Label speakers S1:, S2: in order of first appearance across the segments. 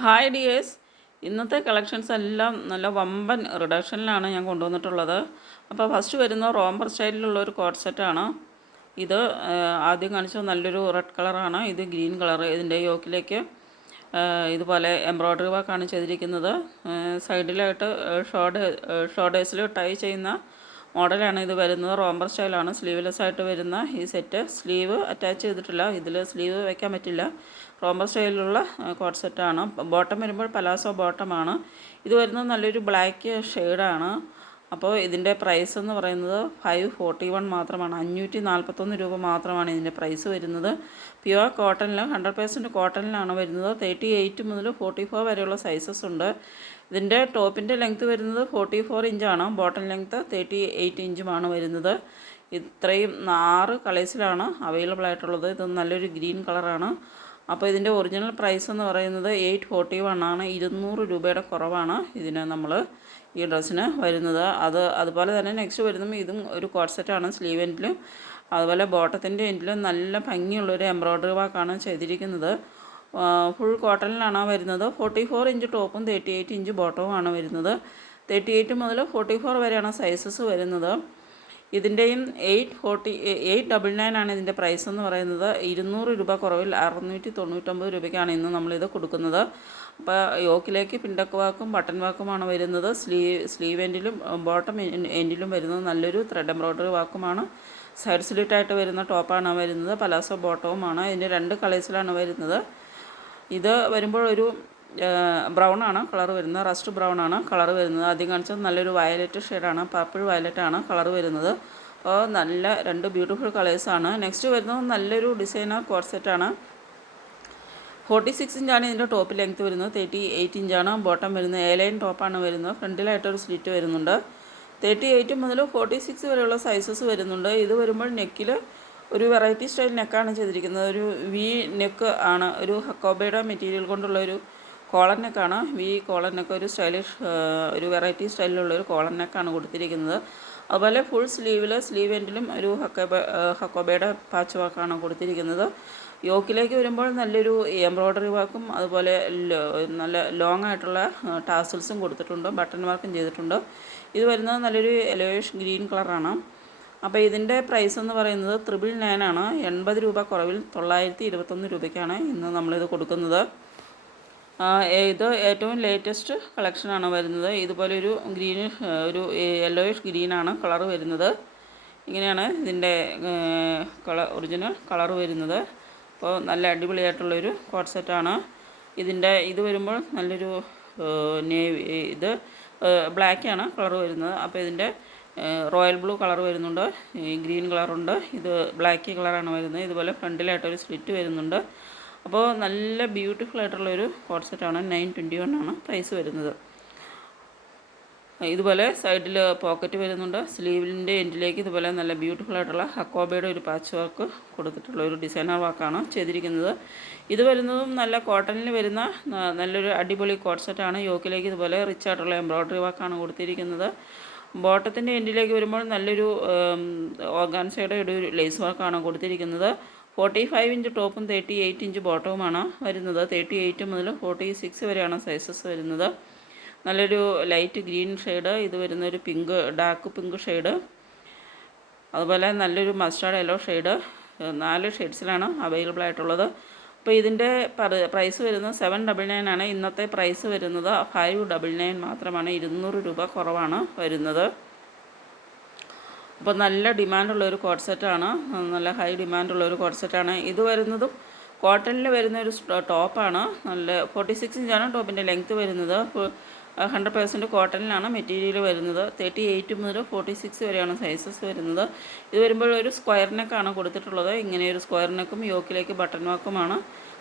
S1: Hi dears ഇന്നത്തെ collections എല്ലാം നല്ല വമ്പൻ റിഡക്ഷനിലാണ് ഞാൻ കൊണ്ടുവന്നിട്ടുള്ളത്. അപ്പോൾ ഫസ്റ്റ് വരുന്ന റോംബർ സ്റ്റൈലിലുള്ള ഒരു കോട്ട് സെറ്റാണ് ഇത് ആദ്യം കാണിച്ചത് നല്ലൊരു റെഡ് കളറാണ് ഇത് ഗ്രീൻ കളർ ഇതിന്റെ യോക്കിലേക്ക് ഇതുപോലെ എംബ്രോയ്ഡറി വർക്കാണ് ചെയ്തിരിക്കുന്നത്. സൈഡിലായിട്ട് ഷോർട്ട് ഷോർട്ടേഴ്സിൽ ടൈ ചെയ്യുന്ന മോഡലാണ് ഇത് വരുന്നത്. റോംബർ സ്റ്റൈലാണ് സ്ലീവ്ലെസ് ആയിട്ട് വരുന്ന ഈ സെറ്റ്. സ്ലീവ് അറ്റാച്ച് ചെയ്തിട്ടില്ല. ഇതിൽ സ്ലീവ് വയ്ക്കാൻ പറ്റില്ല. റോംബർ സ്റ്റൈലിലുള്ള കോട്ട് സെറ്റാണ്. ബോട്ടം വരുമ്പോൾ പലാസോ ബോട്ടമാണ്. ഇത് വരുന്നത് നല്ലൊരു ബ്ലാക്ക് ഷെയ്ഡാണ്. അപ്പോൾ ഇതിന്റെ പ്രൈസ് എന്ന് പറയുന്നത് ഫൈവ് ഫോർട്ടി വൺ മാത്രമാണ്. അഞ്ഞൂറ്റി നാൽപ്പത്തൊന്ന് രൂപ മാത്രമാണ് ഇതിന്റെ പ്രൈസ് വരുന്നത്. പ്യുവർ കോട്ടണിൽ ഹൺഡ്രഡ് പേഴ്സന്റ് കോട്ടണിലാണ് വരുന്നത്. തേർട്ടി എയ്റ്റ് മുതൽ ഫോർട്ടി ഫോർ വരെയുള്ള സൈസസ് ഉണ്ട്. ഇതിന്റെ ടോപ്പിന്റെ ലെങ്ത് വരുന്നത് ഫോർട്ടി ഫോർ ഇഞ്ചാണ് ബോട്ടം ലെങ്ത്ത് തേർട്ടി എയ്റ്റ് ഇഞ്ചുമാണ് വരുന്നത്. ഇത്രയും ആറ് കളേഴ്സിലാണ് അവൈലബിൾ ആയിട്ടുള്ളത്. ഇത് നല്ലൊരു ഗ്രീൻ കളറാണ് അപ്പോൾ ഇതിന്റെ ഒറിജിനൽ പ്രൈസ് എന്ന് പറയുന്നത് എയ്റ്റ് ഫോർട്ടി വൺ ആണ്. ഇരുന്നൂറ് രൂപയുടെ കുറവാണ് ഇതിന് നമ്മൾ ഈ ഡ്രസ്സിന് വരുന്നത്. അത് അതുപോലെ തന്നെ നെക്സ്റ്റ് വരുന്നത് ഇതും ഒരു സെറ്റാണ് സ്ലീവ് എൻഡിലും അതുപോലെ ബോട്ടത്തിന്റെ എൻഡിലും നല്ല ഭംഗിയുള്ളൊരു എംബ്രോയ്ഡറി വർക്കാണ് ചെയ്തിരിക്കുന്നത്. ഫുൾ കോട്ടണിലാണ് വരുന്നത്. ഫോർട്ടി ഫോർ ഇഞ്ച് ടോപ്പും തേർട്ടി എയ്റ്റ് ഇഞ്ച് ബോട്ടവുമാണ് വരുന്നത്. തേർട്ടി എയ്റ്റ് മുതൽ ഫോർട്ടി ഫോർ വരെയാണ് സൈസസ് വരുന്നത്. ഇതിന്റെയും eight forty eight double nine ആണ് ഇതിന്റെ പ്രൈസ് എന്ന് പറയുന്നത്. ഇരുന്നൂറ് രൂപ കുറവിൽ അറുന്നൂറ്റി തൊണ്ണൂറ്റൊമ്പത് രൂപയ്ക്കാണ് ഇന്ന് നമ്മളിത് കൊടുക്കുന്നത്. അപ്പോൾ യോക്കിലേക്ക് പിണ്ടക്ക് വാക്കും ബട്ടൺ വാക്കുമാണ് വരുന്നത്. സ്ലീവ് സ്ലീവ് എൻഡിലും ബോട്ടം എൻഡിലും വരുന്നത് നല്ലൊരു ത്രെഡ് എംബ്രോയ്ഡറി വാക്കുമാണ്. സൈഡ് സ്ലിറ്റായിട്ട് വരുന്ന ടോപ്പാണ് വരുന്നത്. പലാസോ ബോട്ടവുമാണ് ഇതിന്റെ രണ്ട് കളേഴ്സിലാണ് വരുന്നത്. ഇത് വരുമ്പോൾ ഒരു ബ്രൗൺ ആണ് കളർ വരുന്നത്. റസ്റ്റ് ബ്രൗൺ ആണ് കളർ വരുന്നത്. ആദ്യം കാണിച്ചത് നല്ലൊരു വയലറ്റ് ഷെയ്ഡാണ്. പർപ്പിൾ വയലറ്റ് ആണ് കളർ വരുന്നത്. അപ്പോൾ നല്ല രണ്ട് ബ്യൂട്ടിഫുൾ കളേഴ്സാണ് നെക്സ്റ്റ് വരുന്നത് നല്ലൊരു ഡിസൈനർ കോർസെറ്റാണ് സെറ്റാണ് ഫോർട്ടി സിക്സ് ഇഞ്ചാണ് ഇതിന്റെ ടോപ്പ് ലെങ്ത് വരുന്നത്. തേർട്ടി എയ്റ്റ് ഇഞ്ചാണ് ബോട്ടം വരുന്നത്. എ ലൈൻ ടോപ്പാണ് വരുന്നത്. ഫ്രണ്ടിലായിട്ടൊരു സ്ലിറ്റ് വരുന്നുണ്ട്. തേർട്ടി എയ്റ്റ് മുതൽ ഫോർട്ടി സിക്സ് വരെയുള്ള സൈസസ് വരുന്നുണ്ട്. ഇത് വരുമ്പോൾ നെക്കിൽ ഒരു വെറൈറ്റി സ്റ്റൈൽ നെക്കാണ് ചെയ്തിരിക്കുന്നത്. ഒരു വി നെക്ക് ആണ്. ഒരു ഹക്കോബയുടെ മെറ്റീരിയൽ കൊണ്ടുള്ള ഒരു കോളർ നെക്കാണ് വി കോളർ നെക്ക് ഒരു സ്റ്റൈലിഷ് ഒരു വെറൈറ്റി സ്റ്റൈലിലുള്ള ഒരു കോളർ നെക്കാണ് കൊടുത്തിരിക്കുന്നത്. അതുപോലെ ഫുൾ സ്ലീവിൽ സ്ലീവ് എൻഡിലും ഒരു ഹക്കോബ ഹക്കോബയുടെ പാച്ച് വർക്കാണ് കൊടുത്തിരിക്കുന്നത്. യോക്കിലേക്ക് വരുമ്പോൾ നല്ലൊരു എംബ്രോയ്ഡറി വർക്കും അതുപോലെ നല്ല ലോങ് ആയിട്ടുള്ള ടാസൽസും കൊടുത്തിട്ടുണ്ട് ബട്ടൺ വർക്കും ചെയ്തിട്ടുണ്ട്. ഇത് വരുന്നത് നല്ലൊരു യെലോയിഷ് ഗ്രീൻ കളറാണ് അപ്പോൾ ഇതിന്റെ പ്രൈസ് എന്ന് പറയുന്നത് ത്രിബിൾ നയൻ ആണ്. എൺപത് രൂപ കുറവിൽ തൊള്ളായിരത്തി ഇരുപത്തൊന്ന് രൂപയ്ക്കാണ് ഇന്ന് നമ്മളിത് കൊടുക്കുന്നത്. ഇത് ഏറ്റവും ലേറ്റസ്റ്റ് കളക്ഷനാണ് വരുന്നത്. ഇതുപോലെ ഒരു ഗ്രീൻ ഒരു യെല്ലോയിഷ് ഗ്രീനാണ് കളർ വരുന്നത്. ഇങ്ങനെയാണ് ഇതിന്റെ കളർ ഒറിജിനൽ കളർ വരുന്നത്. അപ്പോൾ നല്ല അടിപൊളിയായിട്ടുള്ളൊരു കോട്ട് സെറ്റാണ് ഇതിന്റെ ഇത് വരുമ്പോൾ നല്ലൊരു നേവി ഇത് ബ്ലാക്കാണ് കളർ വരുന്നത്. അപ്പോൾ ഇതിന്റെ റോയൽ ബ്ലൂ കളർ വരുന്നുണ്ട്. ഗ്രീൻ കളറുണ്ട് ഇത് ബ്ലാക്ക് കളറാണ് വരുന്നത്. ഇതുപോലെ ഫ്രണ്ടിലായിട്ടൊരു സ്ലിറ്റ് വരുന്നുണ്ട്. അപ്പോൾ നല്ല ബ്യൂട്ടിഫുൾ ആയിട്ടുള്ള ഒരു സെറ്റാണ് നയൻ ട്വന്റി വൺ ആണ് പ്രൈസ് വരുന്നത്. ഇതുപോലെ സൈഡിൽ പോക്കറ്റ് വരുന്നുണ്ട്. സ്ലീവിന്റെ എൻഡിലേക്ക് ഇതുപോലെ നല്ല ബ്യൂട്ടിഫുൾ ആയിട്ടുള്ള ഹക്കോബയുടെ ഒരു പാച്ച് വർക്ക് കൊടുത്തിട്ടുള്ള ഒരു ഡിസൈനർ വർക്കാണ് ചെയ്തിരിക്കുന്നത്. ഇത് വരുന്നതും നല്ല കോട്ടണിൽ വരുന്ന നല്ലൊരു അടിപൊളി കോട്ട് യോക്കിലേക്ക് ഇതുപോലെ റിച്ച് ആയിട്ടുള്ള എംബ്രോയ്ഡറി വർക്കാണ് കൊടുത്തിരിക്കുന്നത്. ബോട്ടത്തിന്റെ എൻഡിലേക്ക് വരുമ്പോൾ നല്ലൊരു ഓർഗാൻസയുടെ ഒരു ലേസ് വർക്കാണ് കൊടുത്തിരിക്കുന്നത്. ഫോർട്ടി ഫൈവ് ഇഞ്ച് ടോപ്പും തേർട്ടി എയ്റ്റ് ഇഞ്ച് ബോട്ടവുമാണ് വരുന്നത്. തേർട്ടി എയ്റ്റ് മുതൽ ഫോർട്ടി സിക്സ് വരെയാണ് സൈസസ് വരുന്നത്. നല്ലൊരു ലൈറ്റ് ഗ്രീൻ ഷെയ്ഡ് ഇത് വരുന്നൊരു പിങ്ക് ഡാർക്ക് പിങ്ക് ഷെയ്ഡ് അതുപോലെ നല്ലൊരു മസ്റ്റാർഡ് യെല്ലോ ഷെയ്ഡ് നാല് ഷെയ്ഡ്സിലാണ് അവൈലബിൾ ആയിട്ടുള്ളത്. അപ്പോൾ ഇതിന്റെ പ്രൈസ് വരുന്നത് സെവൻ ഡബിൾ നയൻ ആണ്. ഇന്നത്തെ പ്രൈസ് വരുന്നത് ഫൈവ് ഡബിൾ നയൻ മാത്രമാണ്. ഇരുന്നൂറ് രൂപ കുറവാണ് വരുന്നത്. അപ്പോൾ നല്ല ഡിമാൻഡുള്ള ഒരു കോട്ട് സെറ്റാണ് നല്ല ഹൈ ഡിമാൻഡുള്ള ഒരു കോട്ട് സെറ്റാണ് ഇത് വരുന്നതും കോട്ടണിൽ വരുന്ന ഒരു ടോപ്പാണ് നല്ല ഫോർട്ടി സിക്സ് ഇഞ്ചാണ് ടോപ്പിന്റെ ലെങ്ത്ത് വരുന്നത്. ഹൺഡ്രഡ് പേഴ്സന്റ് കോട്ടണിലാണ് മെറ്റീരിയൽ വരുന്നത്. തേർട്ടി എയ്റ്റ് മുതൽ ഫോർട്ടി സിക്സ് വരെയാണ് സൈസസ് വരുന്നത്. ഇത് വരുമ്പോൾ ഒരു സ്ക്വയർ നെക്കാണ് കൊടുത്തിട്ടുള്ളത്. ഇങ്ങനെ ഒരു സ്ക്വയർ നെക്കും യോക്കിലേക്ക് ബട്ടൺ വാക്കുമാണ്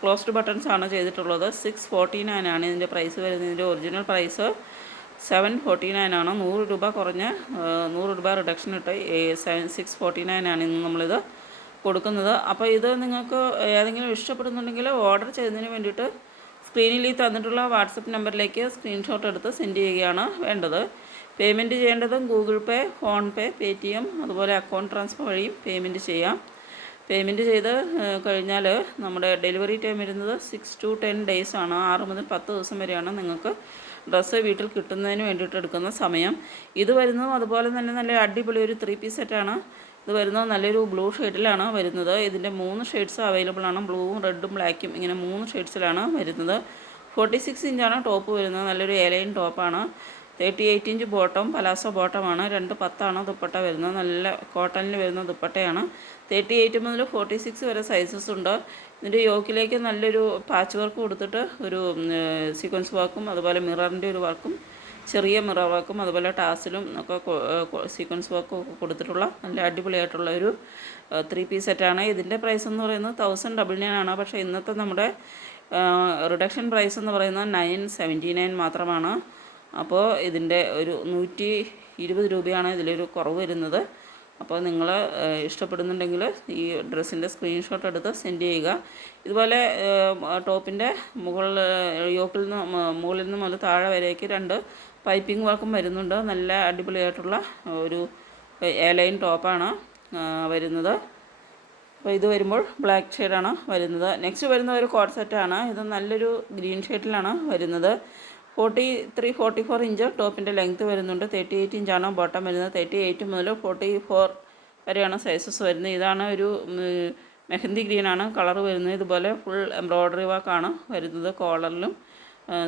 S1: ക്ലോസ്ഡ് ബട്ടൺസ് ആണ് ചെയ്തിട്ടുള്ളത്. സിക്സ് ഫോർട്ടി നയൻ ആണ് ഇതിന്റെ പ്രൈസ് വരുന്നത്. ഇതിന്റെ original price seven forty nine ആണ് നൂറ് രൂപ കുറഞ്ഞ് നൂറ് രൂപ റിഡക്ഷൻ ഇട്ട് സെവൻ സിക്സ് ഫോർട്ടി നയൻ ആണ് ഇന്ന് നമ്മളിത് കൊടുക്കുന്നത്. അപ്പോൾ ഇത് നിങ്ങൾക്ക് ഏതെങ്കിലും ഇഷ്ടപ്പെടുന്നുണ്ടെങ്കിൽ ഓർഡർ ചെയ്യുന്നതിന് വേണ്ടിയിട്ട് സ്ക്രീനിൽ ഈ തന്നിട്ടുള്ള വാട്സപ്പ് നമ്പറിലേക്ക് സ്ക്രീൻഷോട്ട് എടുത്ത് സെൻഡ് ചെയ്യുകയാണ് വേണ്ടത്. പേയ്മെന്റ് ചെയ്യേണ്ടതും ഗൂഗിൾ പേ ഫോൺ പേ പേ ടി എം അതുപോലെ അക്കൗണ്ട് ട്രാൻസ്ഫർ വഴിയും പേയ്മെന്റ് ചെയ്യാം. പേയ്മെന്റ് ചെയ്ത് കഴിഞ്ഞാൽ നമ്മുടെ ഡെലിവറി ടൈം വരുന്നത് സിക്സ് ടു ടെൻ ഡേയ്സ് ആണ്. ആറ് മുതൽ പത്ത് ദിവസം വരെയാണ് നിങ്ങൾക്ക് ഡ്രസ്സ് വീട്ടിൽ കിട്ടുന്നതിന് വേണ്ടിയിട്ട് എടുക്കുന്ന സമയം. ഇത് വരുന്നതും അതുപോലെ തന്നെ നല്ല അടിപൊളി ഒരു ത്രീ പീസ് സെറ്റാണ് ഇത് വരുന്നത് നല്ലൊരു ബ്ലൂ ഷെയ്ഡിലാണ് വരുന്നത്. ഇതിന്റെ മൂന്ന് ഷെയ്ഡ്സ് അവൈലബിൾ ആണ്. ബ്ലൂവും റെഡും ബ്ലാക്കും ഇങ്ങനെ മൂന്ന് ഷെയ്ഡ്സിലാണ് വരുന്നത്. ഫോർട്ടി സിക്സ് ഇഞ്ചാണ് ടോപ്പ് വരുന്നത്. നല്ലൊരു എലൈൻ ടോപ്പാണ് thirty eight inch bottom palazzo ബോട്ടമാണ് രണ്ട് പത്താണ് ദുപ്പട്ട വരുന്നത്. നല്ല കോട്ടണിൽ വരുന്ന ദുപ്പട്ടയാണ്. തേർട്ടി എയ്റ്റ് മുതൽ ഫോർട്ടി സിക്സ് വരെ സൈസസ് ഉണ്ട്. ഇതിന്റെ യോക്കിലേക്ക് നല്ലൊരു പാച്ച് വർക്ക് കൊടുത്തിട്ട് ഒരു സീക്വൻസ് വർക്കും അതുപോലെ മിററിന്റെ ഒരു വർക്കും ചെറിയ മിറർ വർക്കും അതുപോലെ ടാസിലും ഒക്കെ സീക്വൻസ് വർക്കും ഒക്കെ കൊടുത്തിട്ടുള്ള നല്ല അടിപൊളിയായിട്ടുള്ള ഒരു ത്രീ പീസ് സെറ്റാണ് ഇതിന്റെ പ്രൈസ് എന്ന് പറയുന്നത് തൗസൻഡ് ഡബിൾ നയൻ ആണ്. പക്ഷേ ഇന്നത്തെ നമ്മുടെ റിഡക്ഷൻ പ്രൈസ് എന്ന് പറയുന്നത് നയൻ സെവന്റി നയൻ മാത്രമാണ്. അപ്പോൾ ഇതിന്റെ ഒരു നൂറ്റി ഇരുപത് രൂപയാണ് ഇതിലൊരു കുറവ് വരുന്നത്. അപ്പോൾ നിങ്ങൾ ഇഷ്ടപ്പെടുന്നുണ്ടെങ്കിൽ ഈ ഡ്രസ്സിന്റെ സ്ക്രീൻഷോട്ട് എടുത്ത് സെൻഡ് ചെയ്യുക. ഇതുപോലെ ടോപ്പിന്റെ മുകളിൽ യോക്കിൽ നിന്ന് മുകളിൽ നിന്ന് മുതൽ താഴെ വരേക്ക് രണ്ട് പൈപ്പിംഗ് വർക്കും വരുന്നുണ്ട്. നല്ല അടിപൊളിയായിട്ടുള്ള ഒരു എലൈൻ ടോപ്പാണ് വരുന്നത്. അപ്പോൾ ഇത് വരുമ്പോൾ ബ്ലാക്ക് ഷെയ്ഡാണ് വരുന്നത്. നെക്സ്റ്റ് വരുന്ന ഒരു കോഡ് സെറ്റാണ്. ഇത് നല്ലൊരു ഗ്രീൻ ഷെയ്ഡിലാണ് വരുന്നത്. Forty three forty four inch ടോപ്പിന്റെ ലെങ്ത്ത് വരുന്നുണ്ട്. തേർട്ടി എയ്റ്റ് ഇഞ്ചാണ് ബോട്ടം വരുന്നത്? തേർട്ടി എയ്റ്റ് മുതൽ ഫോർട്ടി ഫോർ വരെയാണ് സൈസസ് വരുന്നത്. ഇതാണ് ഒരു മെഹന്തി ഗ്രീനാണ് കളർ വരുന്നത് ഇതുപോലെ ഫുൾ എംബ്രോയ്ഡറി വർക്കാണ് വരുന്നത് കോളറിലും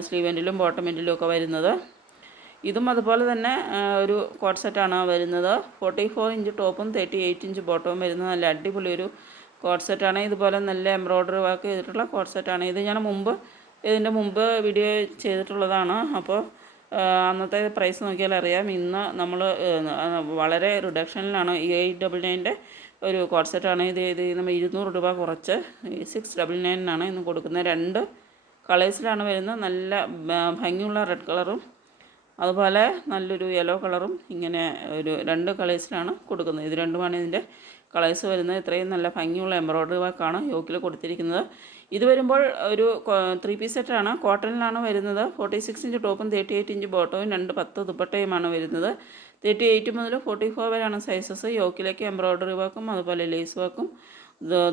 S1: സ്ലീവെന്റിലും ബോട്ടം എൻഡിലും ഒക്കെ വരുന്നത്. ഇതും അതുപോലെ തന്നെ ഒരു കോട്ട് സെറ്റാണ് വരുന്നത്. ഫോർട്ടി ഫോർ ഇഞ്ച് ടോപ്പും തേർട്ടി എയ്റ്റ് ഇഞ്ച് ബോട്ടവും വരുന്നത്. നല്ല അടിപൊളി ഒരു കോട്ട് സെറ്റാണ് ഇതുപോലെ നല്ല എംബ്രോയ്ഡറി വർക്ക് ചെയ്തിട്ടുള്ള കോട്ട് സെറ്റാണ് ഇത് ഞാൻ മുമ്പ് ഇതിന്റെ മുമ്പ് വീഡിയോ ചെയ്തിട്ടുള്ളതാണ്. അപ്പോൾ അന്നത്തെ പ്രൈസ് നോക്കിയാൽ അറിയാം. ഇന്ന് നമ്മൾ വളരെ റിഡക്ഷനിലാണ് ഈ എയ്റ്റ് ഡബിൾ നയന്റെ ഒരു കോൺസെപ്റ്റാണ് ഇത് ഇത് നമ്മൾ ഇരുന്നൂറ് രൂപ കുറച്ച്. സിക്സ് ഡബിൾ നയനിനാണ് ഇന്ന് കൊടുക്കുന്നത്. രണ്ട് കളേഴ്സിലാണ് വരുന്നത്. നല്ല ഭംഗിയുള്ള റെഡ് കളറും അതുപോലെ നല്ലൊരു യെല്ലോ കളറും ഇങ്ങനെ ഒരു രണ്ട് കളേഴ്സിലാണ് കൊടുക്കുന്നത്. ഇത് രണ്ടുമാണ് ഇതിന്റെ കളേഴ്സ് വരുന്നത്. ഇത്രയും നല്ല ഭംഗിയുള്ള എംബ്രോയ്ഡറി വർക്കാണ് യോക്കിൽ കൊടുത്തിരിക്കുന്നത്. ഇത് വരുമ്പോൾ ഒരു ത്രീ പീസ് സെറ്റാണ് കോട്ടണിലാണ് വരുന്നത്. ഫോർട്ടി സിക്സ് ഇഞ്ച് ടോപ്പും തേർട്ടി എയ്റ്റ് ഇഞ്ച് ബോട്ടവും രണ്ട് പത്ത് ദുപ്പട്ടയുമാണ് വരുന്നത്. തേർട്ടി എയ്റ്റ് മുതൽ ഫോർട്ടി ഫോർ വരെയാണ് സൈസസ് യോക്കിലേക്ക് എംബ്രോയ്ഡറി വർക്കും അതുപോലെ ലേസ് വർക്കും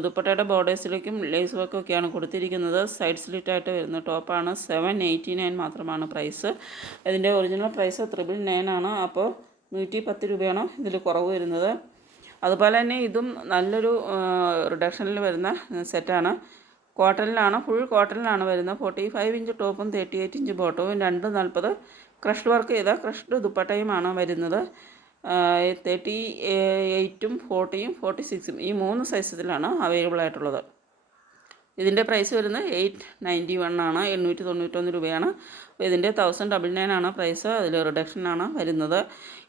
S1: ദുപ്പട്ടയുടെ ബോർഡേഴ്സിലേക്കും ലേസ് വർക്കും ഒക്കെയാണ് കൊടുത്തിരിക്കുന്നത്. സൈഡ് സ്ലിറ്റായിട്ട് വരുന്ന ടോപ്പാണ് സെവൻ എയ്റ്റി നയൻ മാത്രമാണ് പ്രൈസ് ഇതിന്റെ ഒറിജിനൽ പ്രൈസ് ത്രിബിൾ നയൻ ആണ്. അപ്പോൾ നൂറ്റി പത്ത് രൂപയാണ് ഇതിൽ കുറവ് വരുന്നത്. അതുപോലെ തന്നെ ഇതും നല്ലൊരു റിഡക്ഷനിൽ വരുന്ന സെറ്റാണ് കോട്ടണിലാണ് ഫുൾ കോട്ടണിലാണ് വരുന്നത്? ഫോർട്ടി ഫൈവ് ഇഞ്ച് ടോപ്പും തേർട്ടി എയ്റ്റ് ഇഞ്ച് ബോട്ടവും രണ്ട് നാൽപ്പത് ക്രഷ്ഡ് വർക്ക് ചെയ്ത ക്രഷ്ഡ് ദുപ്പട്ടയുമാണ് വരുന്നത്. തേർട്ടി എയ്റ്റും ഫോർട്ടിയും ഫോർട്ടി സിക്സും ഈ മൂന്ന് സൈസിലാണ് അവൈലബിൾ ആയിട്ടുള്ളത്. ഇതിന്റെ പ്രൈസ് വരുന്നത് എയ്റ്റ് നയന്റി വൺ ആണ്. എണ്ണൂറ്റി തൊണ്ണൂറ്റൊന്ന് രൂപയാണ്. അപ്പോൾ ഇതിന്റെ തൗസൻഡ് ഡബിൾ നയൻ ആണ് പ്രൈസ് അതിൽ റിഡക്ഷനാണ് വരുന്നത്.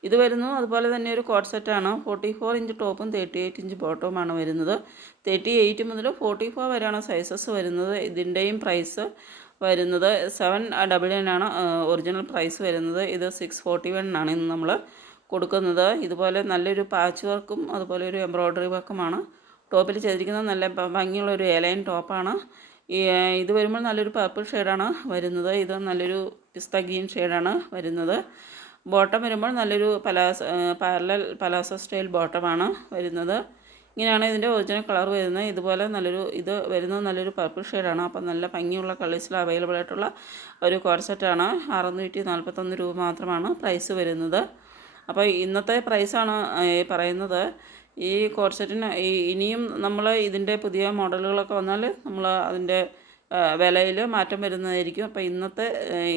S1: ഇത് വരുന്നു അതുപോലെ തന്നെ ഒരു കോഡ് സെറ്റാണ് ഫോർട്ടി ഫോർ ഇഞ്ച് ടോപ്പും തേർട്ടി എയ്റ്റ് ഇഞ്ച് ബോട്ടവുമാണ് വരുന്നത്. തേർട്ടി എയ്റ്റ് മുതൽ ഫോർട്ടി ഫോർ വരെയാണ് സൈസസ് വരുന്നത്. ഇതിന്റെയും പ്രൈസ് വരുന്നത് സെവൻ ഡബിൾ നയൻ ആണ്. ഒറിജിനൽ പ്രൈസ് വരുന്നത്. ഇത് സിക്സ് ഫോർട്ടി വൺ ആണ് ഇന്ന് നമ്മൾ കൊടുക്കുന്നത്. ഇതുപോലെ നല്ലൊരു പാച്ച് വർക്കും അതുപോലെ ഒരു എംബ്രോയ്ഡറി വർക്കുമാണ് ടോപ്പിൽ ചെയ്തിരിക്കുന്നത് നല്ല ഭംഗിയുള്ള ഒരു എലൈൻ ടോപ്പാണ്. ഇത് വരുമ്പോൾ നല്ലൊരു പർപ്പിൾ ഷെയ്ഡാണ് വരുന്നത്. ഇത് നല്ലൊരു പിസ്ത ഗ്രീൻ ഷെയ്ഡാണ് വരുന്നത്. ബോട്ടം വരുമ്പോൾ നല്ലൊരു പലാസ പാരലൽ പലാസ സ്റ്റൈൽ ബോട്ടമാണ് വരുന്നത്. ഇങ്ങനെയാണ് ഇതിന്റെ ഒറിജിനൽ കളർ വരുന്നത്. ഇതുപോലെ നല്ലൊരു ഇത് വരുന്നത് നല്ലൊരു പർപ്പിൾ ഷെയ്ഡാണ് അപ്പം നല്ല ഭംഗിയുള്ള കളേഴ്സിൽ അവൈലബിൾ ആയിട്ടുള്ള ഒരു കോൺസെപ്റ്റാണ് അറുന്നൂറ്റി നാൽപ്പത്തൊന്ന് രൂപ മാത്രമാണ് പ്രൈസ് വരുന്നത്. അപ്പോൾ ഇന്നത്തെ പ്രൈസാണ് പറയുന്നത്. ഈ കോർസെറ്റിന് ഇനിയും നമ്മൾ ഇതിന്റെ പുതിയ മോഡലുകളൊക്കെ വന്നാൽ നമ്മൾ അതിന്റെ വിലയിൽ മാറ്റം വരുന്നതായിരിക്കും. അപ്പോൾ ഇന്നത്തെ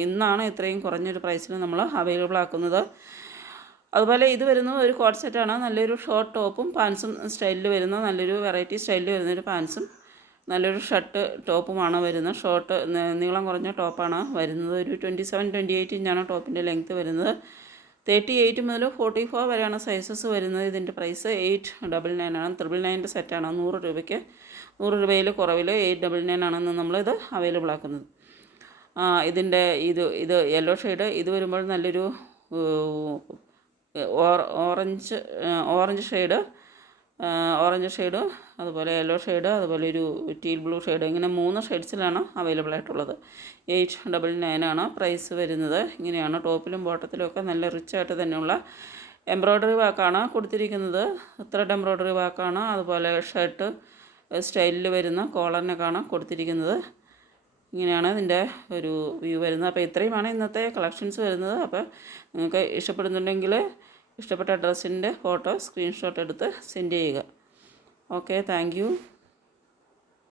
S1: ഇന്നാണ് ഇത്രയും കുറഞ്ഞൊരു പ്രൈസിൽ നമ്മൾ അവൈലബിൾ ആക്കുന്നത്. അതുപോലെ ഇത് വരുന്ന ഒരു കോർസെറ്റാണ് സെറ്റാണ് നല്ലൊരു ഷോർട്ട് ടോപ്പും പാൻസും സ്റ്റൈലിൽ വരുന്ന നല്ലൊരു വെറൈറ്റി സ്റ്റൈലിൽ വരുന്നൊരു പാൻസും നല്ലൊരു ഷർട്ട് ടോപ്പുമാണ് വരുന്നത്. ഷോർട്ട് നീളം കുറഞ്ഞ ടോപ്പാണ് വരുന്നത്. ഒരു ട്വന്റി സെവൻ ട്വന്റി എയ്റ്റ് ഇഞ്ചാണ് ടോപ്പിന്റെ ലെങ്ത്ത് വരുന്നത്. തേർട്ടി എയ്റ്റ് മുതൽ ഫോർട്ടി ഫോർ വരെയാണ് സൈസസ് വരുന്നത് ഇതിന്റെ പ്രൈസ് എയ്റ്റ് ഡബിൾ നയൻ ആണ് ത്രിബിൾ നയന്റെ സെറ്റാണ് നൂറ് രൂപയ്ക്ക് നൂറ് രൂപയിൽ കുറവിൽ എയ്റ്റ് ഡബിൾ നയൻ ആണെന്ന് നമ്മളിത് അവൈലബിൾ ആക്കുന്നത് ഇതിന്റെ ഇത് ഇത് യെല്ലോ ഷെയ്ഡ് ഇത് വരുമ്പോൾ നല്ലൊരു orange orange shade orange shade അതുപോലെ യെല്ലോ ഷെയ്ഡ് അതുപോലെ ഒരു ടീൽ ബ്ലൂ ഷെയ്ഡ് ഇങ്ങനെ മൂന്ന് ഷെയ്ഡ്സിലാണ് അവൈലബിൾ ആയിട്ടുള്ളത്. എയ്റ്റ് ഡബിൾ നയൻ ആണ് പ്രൈസ് വരുന്നത്. ഇങ്ങനെയാണ് ടോപ്പിലും ബോട്ടത്തിലും ഒക്കെ നല്ല റിച്ച് ആയിട്ട് തന്നെയുള്ള എംബ്രോയ്ഡറി വാക്കാണ് കൊടുത്തിരിക്കുന്നത്. ത്രെഡ് എംബ്രോയ്ഡറി വാക്കാണ് അതുപോലെ ഷർട്ട് സ്റ്റൈലിൽ വരുന്ന കോളറിനൊക്കെയാണ് കൊടുത്തിരിക്കുന്നത്. ഇങ്ങനെയാണ് ഇതിന്റെ ഒരു വ്യൂ വരുന്നത്. അപ്പോൾ ഇത്രയുമാണ് ഇന്നത്തെ കളക്ഷൻസ് വരുന്നത്. അപ്പോൾ നിങ്ങൾക്ക് ഇഷ്ടപ്പെടുന്നുണ്ടെങ്കിൽ ഇഷ്ടപ്പെട്ട ഡ്രസ്സിന്റെ ഫോട്ടോ സ്ക്രീൻഷോട്ട് എടുത്ത് സെൻഡ് ചെയ്യുക. Okay thank